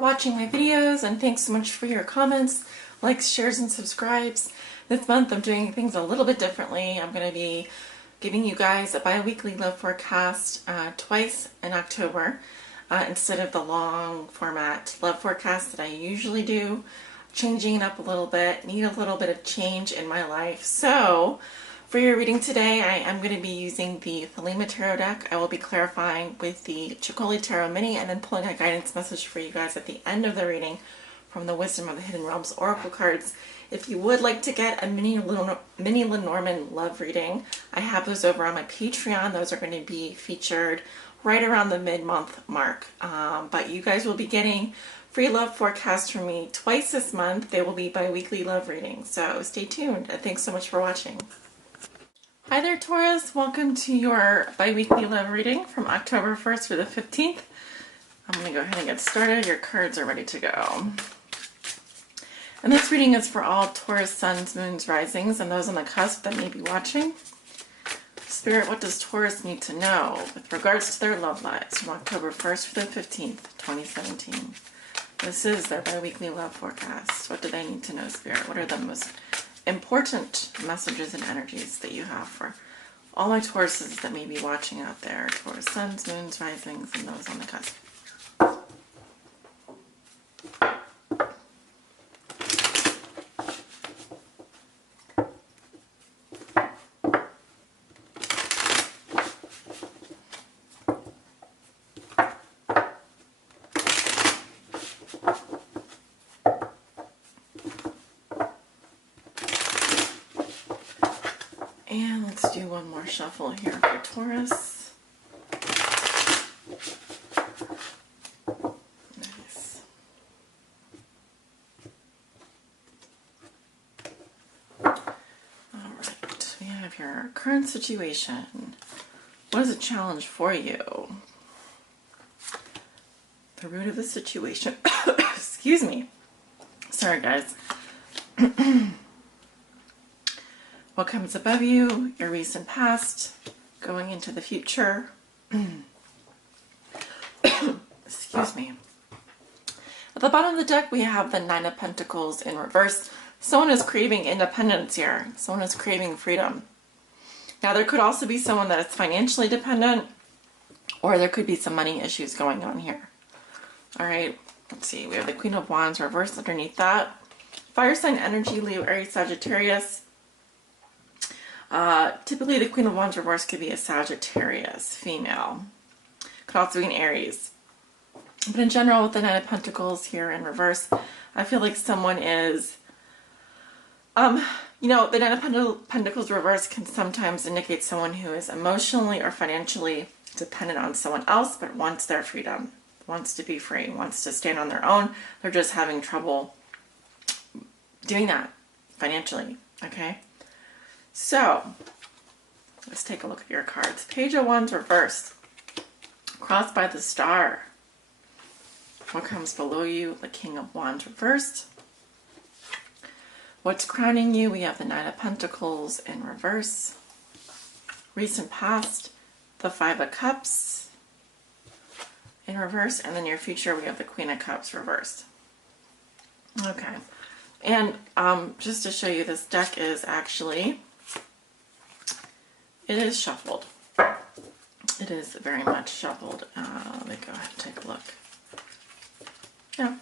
watching my videos, and thanks so much for your comments, likes, shares, and subscribes. This month I'm doing things a little bit differently. I'm going to be giving you guys a bi-weekly love forecast twice in October instead of the long format love forecast that I usually do. Changing it up a little bit, need a little bit of change in my life. So for your reading today, I am going to be using the Thelema Tarot deck. I will be clarifying with the Chicoli Tarot Mini and then pulling a guidance message for you guys at the end of the reading from the Wisdom of the Hidden Realms Oracle cards. If you would like to get a mini Lenormand love reading, I have those over on my Patreon. Those are going to be featured right around the mid-month mark. But you guys will be getting free love forecasts from me twice this month. They will be bi-weekly love readings. So stay tuned, and thanks so much for watching. Hi there, Taurus. Welcome to your bi-weekly love reading from October 1st through the 15th. I'm going to go ahead and get started. Your cards are ready to go. And this reading is for all Taurus suns, moons, risings, and those on the cusp that may be watching. Spirit, what does Taurus need to know with regards to their love lives from October 1st through the 15th, 2017? This is their bi-weekly love forecast. What do they need to know, Spirit? What are the most important messages and energies that you have for all my Tauruses that may be watching out there? Taurus suns, moons, risings, and those on the cusp. And let's do one more shuffle here for Taurus. Nice. Alright, we have your current situation. What is a challenge for you? The root of the situation. Excuse me. Sorry, guys. What comes above you, your recent past, going into the future. Excuse me. At the bottom of the deck, we have the Nine of Pentacles in reverse. Someone is craving independence here. Someone is craving freedom. Now, there could also be someone that is financially dependent, or there could be some money issues going on here. All right, let's see. We have the Queen of Wands reversed underneath that. Fire sign energy, Leo, Aries, Sagittarius. Typically the Queen of Wands reverse could be a Sagittarius female. Could also be an Aries. But in general, with the Nine of Pentacles here in reverse, I feel like someone is, you know, the Nine of Pentacles reverse can sometimes indicate someone who is emotionally or financially dependent on someone else, but wants their freedom, wants to be free, wants to stand on their own. They're just having trouble doing that financially, okay? So, let's take a look at your cards. Page of Wands reversed, crossed by the star. What comes below you? The King of Wands reversed. What's crowning you? We have the Nine of Pentacles in reverse. Recent past, the Five of Cups in reverse. And then your future, we have the Queen of Cups reversed. Okay. And just to show you, this deck is actually... it is shuffled. It is very much shuffled. Let me go ahead and take a look. Yeah.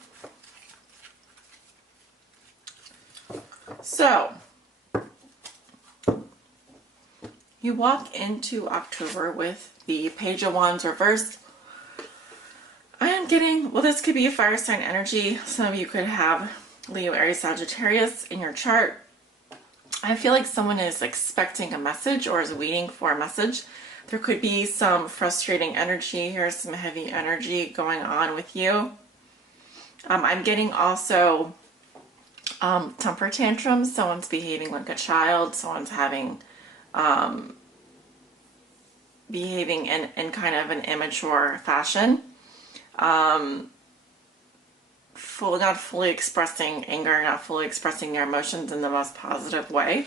So, you walk into October with the Page of Wands reversed. I am getting, well, this could be a fire sign energy. Some of you could have Leo, Aries, Sagittarius in your chart. I feel like someone is expecting a message or is waiting for a message. There could be some frustrating energy here, some heavy energy going on with you. I'm getting also temper tantrums. Someone's behaving like a child. Someone's having, behaving in kind of an immature fashion. Not fully expressing anger, not fully expressing their emotions in the most positive way.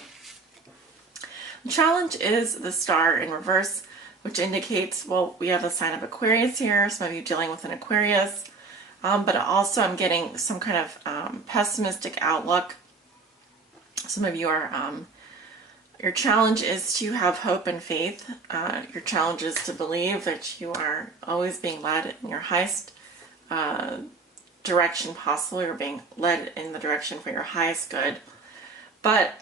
The challenge is the star in reverse, which indicates, well, we have the sign of Aquarius here. Some of you dealing with an Aquarius. But also I'm getting some kind of pessimistic outlook. Some of you are, your challenge is to have hope and faith. Your challenge is to believe that you are always being led in your highest direction possible. You're being led in the direction for your highest good. But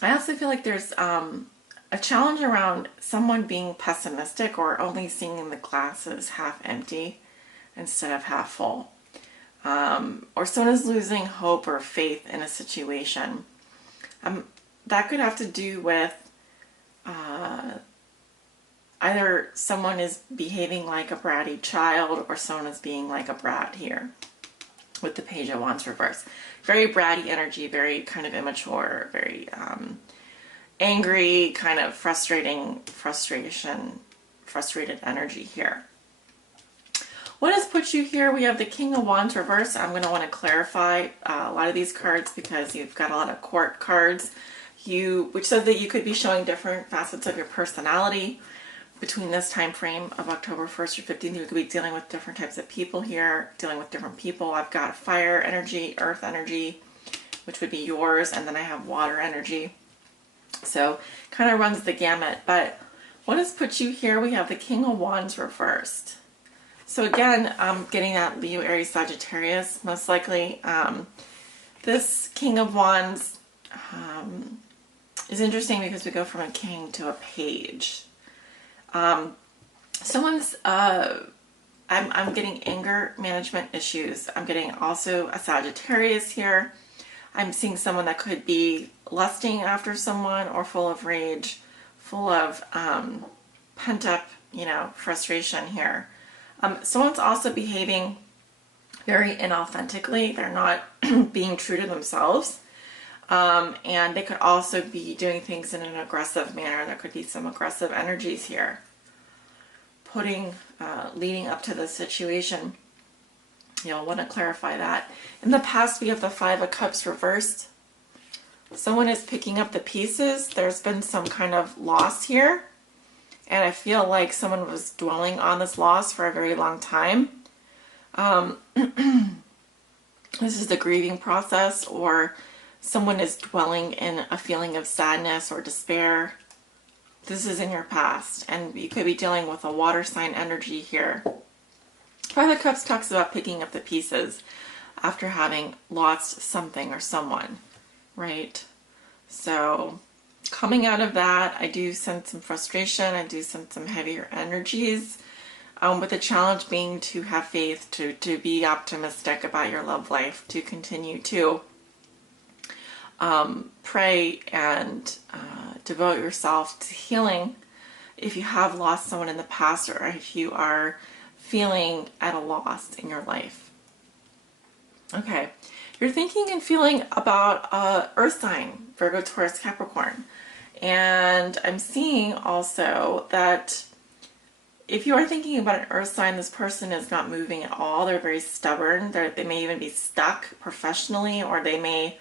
I also feel like there's a challenge around someone being pessimistic or only seeing the glass as half empty instead of half full. Or someone is losing hope or faith in a situation. That could have to do with either someone is behaving like a bratty child or someone is being like a brat here with the Page of Wands reverse. Very bratty energy, very kind of immature, very angry, kind of frustrated energy here. What has put you here? We have the King of Wands reverse. I'm going to want to clarify a lot of these cards because you've got a lot of court cards, which says that you could be showing different facets of your personality between this time frame of October 1st or 15th. You could be dealing with different types of people here, dealing with different people. I've got fire energy, earth energy, which would be yours, and then I have water energy. So kind of runs the gamut. But what has put you here? We have the King of Wands reversed. So again, I'm getting that Leo, Aries, Sagittarius, most likely. This King of Wands is interesting because we go from a king to a page. Someone's, I'm getting anger management issues. I'm getting also a Sagittarius here. I'm seeing someone that could be lusting after someone or full of rage, full of pent up, frustration here. Someone's also behaving very inauthentically. They're not being true to themselves. And they could also be doing things in an aggressive manner. There could be some aggressive energies here. Leading up to this situation. You'll want to clarify that. In the past, we have the Five of Cups reversed. Someone is picking up the pieces. There's been some kind of loss here. And I feel like someone was dwelling on this loss for a very long time. This is the grieving process, or someone is dwelling in a feeling of sadness or despair. This is in your past, and you could be dealing with a water sign energy here. Five of Cups talks about picking up the pieces after having lost something or someone, right? So coming out of that, I do sense some frustration. I do sense some heavier energies, with the challenge being to have faith, to be optimistic about your love life, to continue to pray and devote yourself to healing if you have lost someone in the past, or if you are feeling at a loss in your life. Okay, you're thinking and feeling about Earth sign, Virgo, Taurus, Capricorn. And I'm seeing also that if you are thinking about an Earth sign, this person is not moving at all. They're very stubborn. They may even be stuck professionally, or they may,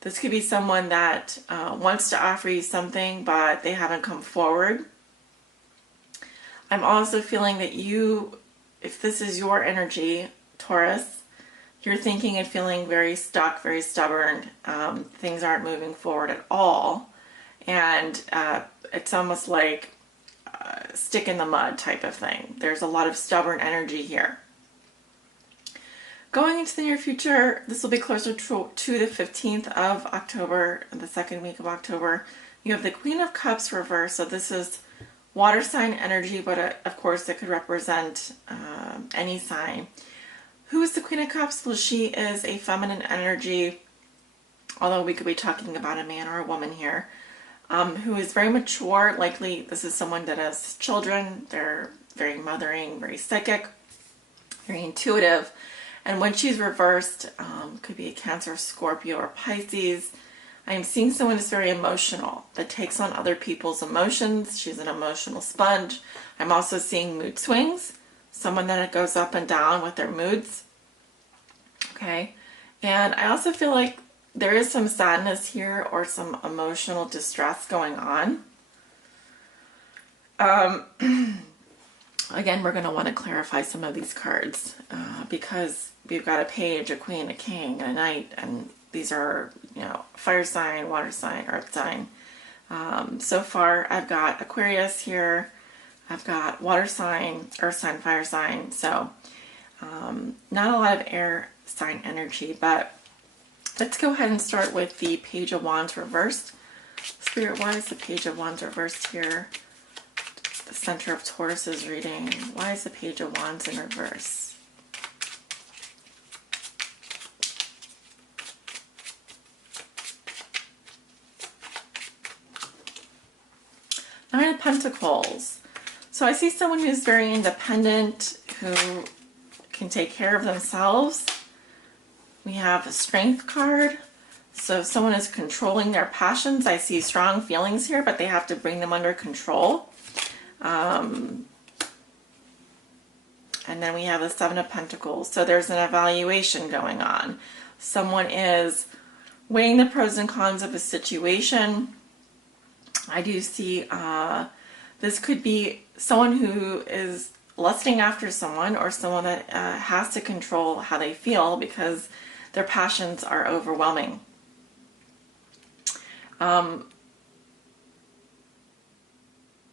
this could be someone that wants to offer you something, but they haven't come forward. I'm also feeling that if this is your energy, Taurus, you're thinking and feeling very stuck, very stubborn. Things aren't moving forward at all. And it's almost like stick in the mud type of thing. There's a lot of stubborn energy here. Going into the near future, this will be closer to the 15th of October, the second week of October. You have the Queen of Cups reversed. So this is water sign energy, but of course it could represent any sign. Who is the Queen of Cups? Well, she is a feminine energy, although we could be talking about a man or a woman here, who is very mature. Likely this is someone that has children. They're very mothering, very psychic, very intuitive. And when she's reversed, could be a Cancer, Scorpio, or Pisces. I am seeing someone who's very emotional, that takes on other people's emotions. She's an emotional sponge. I'm also seeing mood swings. Someone that goes up and down with their moods. Okay. And I also feel like there is some sadness here or some emotional distress going on. Again, we're going to want to clarify some of these cards because we've got a page, a queen, a king, and a knight, and these are, you know, fire sign, water sign, earth sign. So far, I've got Aquarius here, I've got water sign, earth sign, fire sign, so not a lot of air sign energy, but let's go ahead and start with the Page of Wands reversed. Spirit-wise, the Page of Wands reversed here. The center of Taurus is reading. Why is the Page of Wands in reverse? Nine of Pentacles. So I see someone who's very independent, who can take care of themselves. We have a Strength card. So if someone is controlling their passions, I see strong feelings here, but they have to bring them under control. And then we have the Seven of Pentacles. So there's an evaluation going on. Someone is weighing the pros and cons of a situation. I do see this could be someone who is lusting after someone, or someone that has to control how they feel because their passions are overwhelming.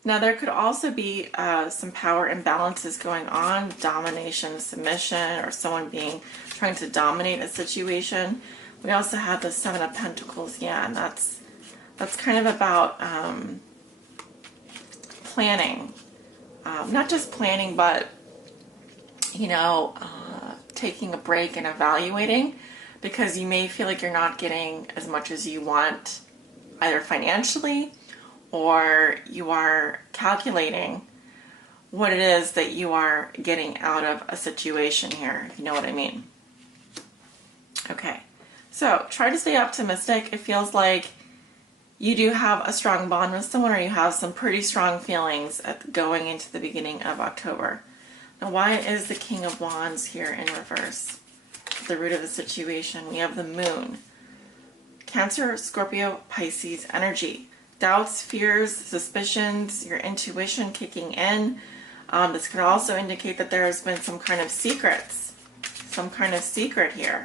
Now there could also be some power imbalances going on, domination, submission, or someone trying to dominate a situation. We also have the Seven of Pentacles, yeah, and that's kind of about planning. Not just planning, but, you know, taking a break and evaluating, because you may feel like you're not getting as much as you want, either financially, or you are calculating what it is that you are getting out of a situation here, if you know what I mean. Okay, so try to stay optimistic. It feels like you do have a strong bond with someone, or you have some pretty strong feelings going into the beginning of October. Now, why is the King of Wands here in reverse? The root of the situation. We have the Moon. Cancer, Scorpio, Pisces energy. Doubts, fears, suspicions, your intuition kicking in. This could also indicate that there has been some kind of secrets. Some kind of secret here.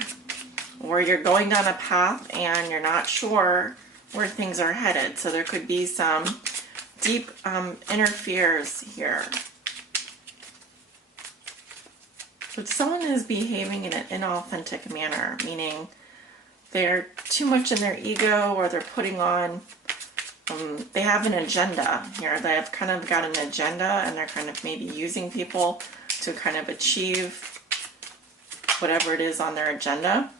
Or you're going down a path and you're not sure where things are headed. So there could be some deep inner fears here. But someone is behaving in an inauthentic manner, meaning they're too much in their ego, or they're putting on, they have an agenda here. They have kind of got an agenda, and they're kind of maybe using people to kind of achieve whatever it is on their agenda.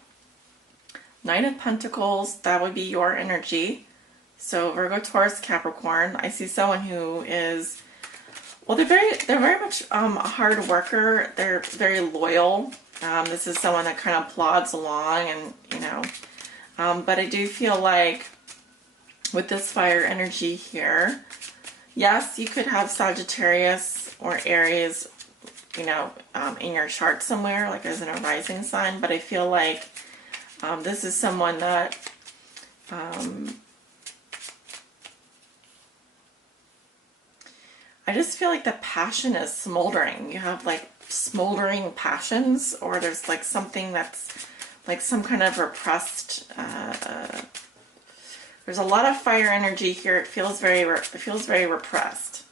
Knight of Pentacles, that would be your energy. So Virgo, Taurus, Capricorn. I see someone who is, well, they're very much a hard worker. They're very loyal. This is someone that kind of plods along, and you know. But I do feel like with this fire energy here, yes, you could have Sagittarius or Aries, you know, in your chart somewhere, like as in a rising sign. But I feel like this is someone that I just feel like the passion is smoldering. You have like smoldering passions, or there's like something that's like some kind of repressed. There's a lot of fire energy here. It feels very repressed.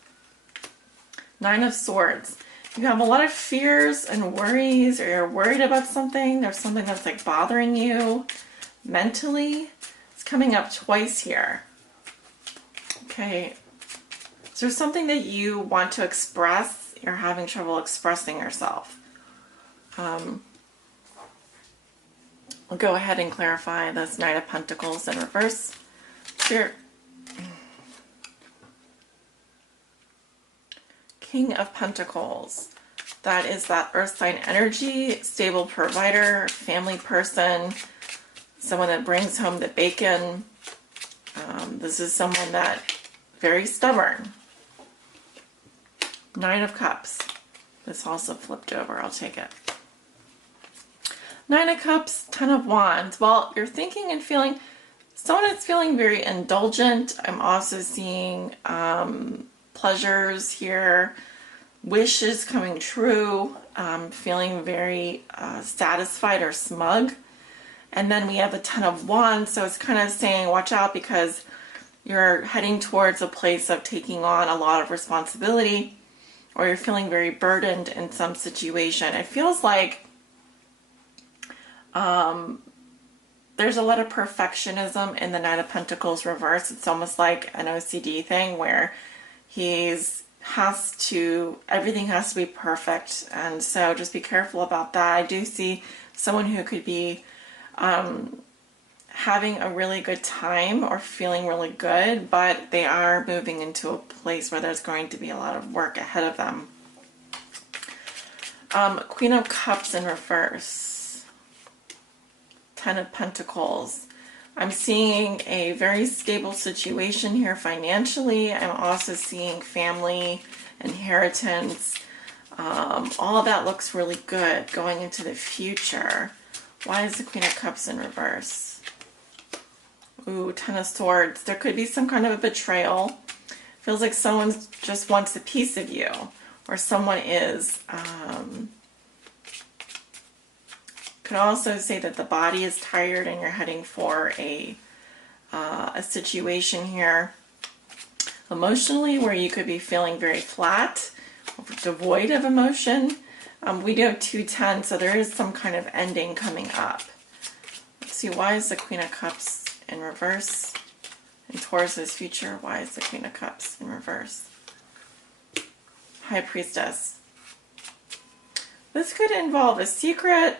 Nine of Swords. You have a lot of fears and worries, or you're worried about something. There's something that's like bothering you mentally. It's coming up twice here. Okay. So there's something that you want to express. You're having trouble expressing yourself. I'll go ahead and clarify this Knight of Pentacles in reverse. Here. King of Pentacles. That is that earth sign energy, stable provider, family person, someone that brings home the bacon. This is someone that very stubborn. Nine of Cups. This also flipped over. I'll take it. Nine of Cups, Ten of Wands. Well, you're thinking and feeling, someone is feeling very indulgent. I'm also seeing pleasures here. wishes coming true, feeling very satisfied or smug. And then we have the Ten of Wands, so it's kind of saying watch out because you're heading towards a place of taking on a lot of responsibility, or you're feeling very burdened in some situation. It feels like there's a lot of perfectionism in the Knight of Pentacles reverse. It's almost like an OCD thing where everything has to be perfect. And so just be careful about that. I do see someone who could be having a really good time or feeling really good, but they are moving into a place where there's going to be a lot of work ahead of them. Queen of Cups in reverse. Ten of Pentacles. I'm seeing a very stable situation here financially. I'm also seeing family, inheritance. All of that looks really good going into the future. Why is the Queen of Cups in reverse? Ooh, Ten of Swords. There could be some kind of a betrayal. Feels like someone just wants a piece of you, or someone is. Could also say that the body is tired and you're heading for a situation here emotionally where you could be feeling very flat, devoid of emotion. We do have 210, so there is some kind of ending coming up. Let's see, why is the Queen of Cups in reverse? In Taurus's future, why is the Queen of Cups in reverse? High Priestess. This could involve a secret.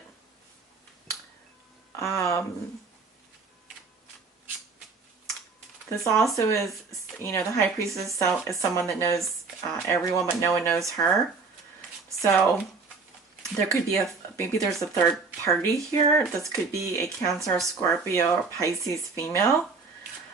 This also is, the High Priestess is someone that knows everyone, but no one knows her. So there could be maybe there's a third party here. This could be a Cancer, Scorpio, or Pisces female.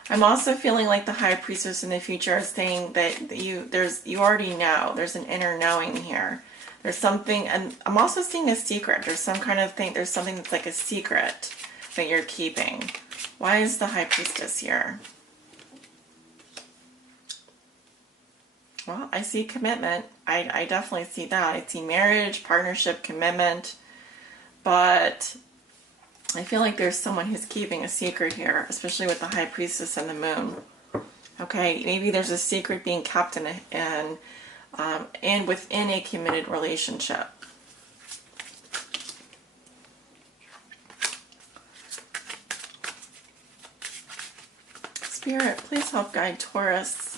I'm also feeling like the High Priestess in the future is saying that you already know. There's an inner knowing here. There's something, and I'm also seeing a secret. There's some kind of thing. There's something that's like a secret that you're keeping. Why is the High Priestess here? Well, I see commitment. I definitely see that. I see marriage, partnership, commitment. But I feel like there's someone who's keeping a secret here, especially with the High Priestess and the Moon. Okay, maybe there's a secret being kept and within a committed relationship. Spirit, please help guide Taurus.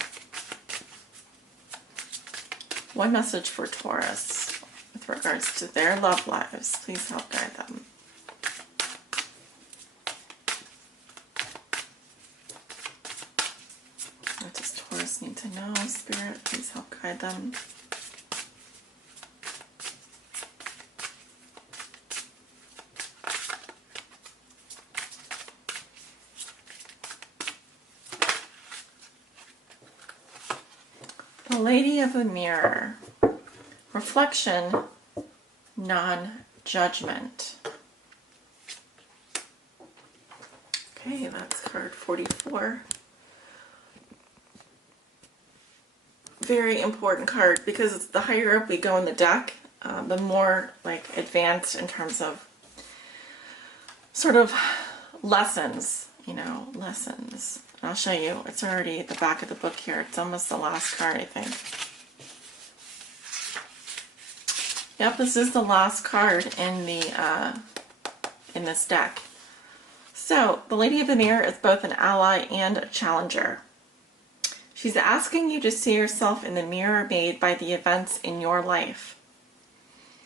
One message for Taurus with regards to their love lives. Please help guide them. What does Taurus need to know? Spirit, please help guide them. The Lady of the Mirror. Reflection, non-judgment. Okay, that's card 44. Very important card because the higher up we go in the deck, the more like advanced in terms of sort of lessons, lessons. I'll show you. It's already at the back of the book here. It's almost the last card, I think. Yep, this is the last card in this deck. So, the Lady of the Mirror is both an ally and a challenger. She's asking you to see yourself in the mirror made by the events in your life.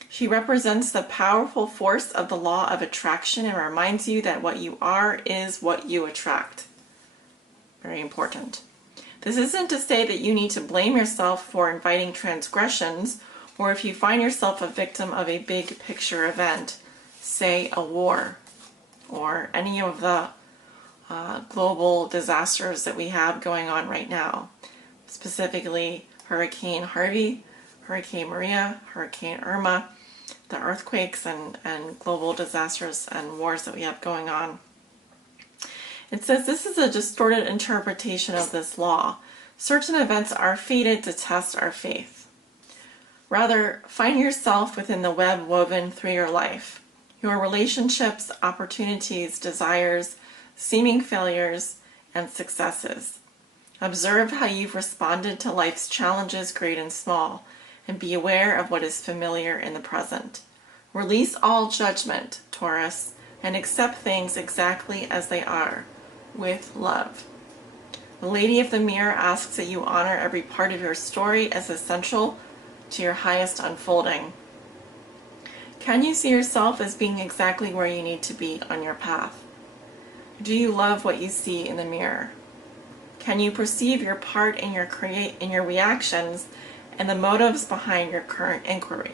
She represents the powerful force of the law of attraction and reminds you that what you are is what you attract. Very important. This isn't to say that you need to blame yourself for inviting transgressions, or if you find yourself a victim of a big picture event, say a war, or any of the global disasters that we have going on right now, specifically Hurricane Harvey, Hurricane Maria, Hurricane Irma, the earthquakes and global disasters and wars that we have going on. It says this is a distorted interpretation of this law. Certain events are fated to test our faith. Rather, find yourself within the web woven through your life. Your relationships, opportunities, desires, seeming failures, and successes. Observe how you've responded to life's challenges, great and small, and be aware of what is familiar in the present. Release all judgment, Taurus, and accept things exactly as they are, with love. The Lady of the Mirror asks that you honor every part of your story as essential to your highest unfolding. Can you see yourself as being exactly where you need to be on your path? Do you love what you see in the mirror? Can you perceive your part in your reactions and the motives behind your current inquiry?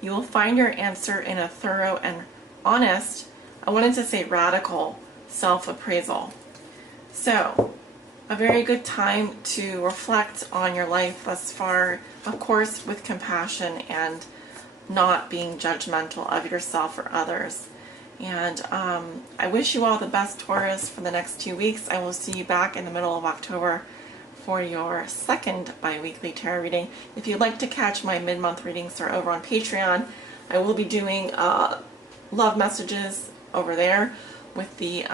You will find your answer in a thorough and honest, I wanted to say radical, self-appraisal. So, a very good time to reflect on your life thus far, of course with compassion and not being judgmental of yourself or others. And I wish you all the best, Taurus, for the next 2 weeks. I will see you back in the middle of October for your second bi-weekly tarot reading. If you'd like to catch my mid-month readings, they're over on Patreon. I will be doing love messages over there with the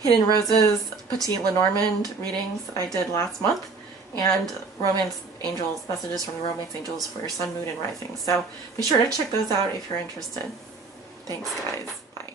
Hidden Roses Petit Lenormand readings that I did last month, and Romance Angels, messages from the Romance Angels for your Sun, Moon, and Rising. So be sure to check those out if you're interested. Thanks, guys. Bye.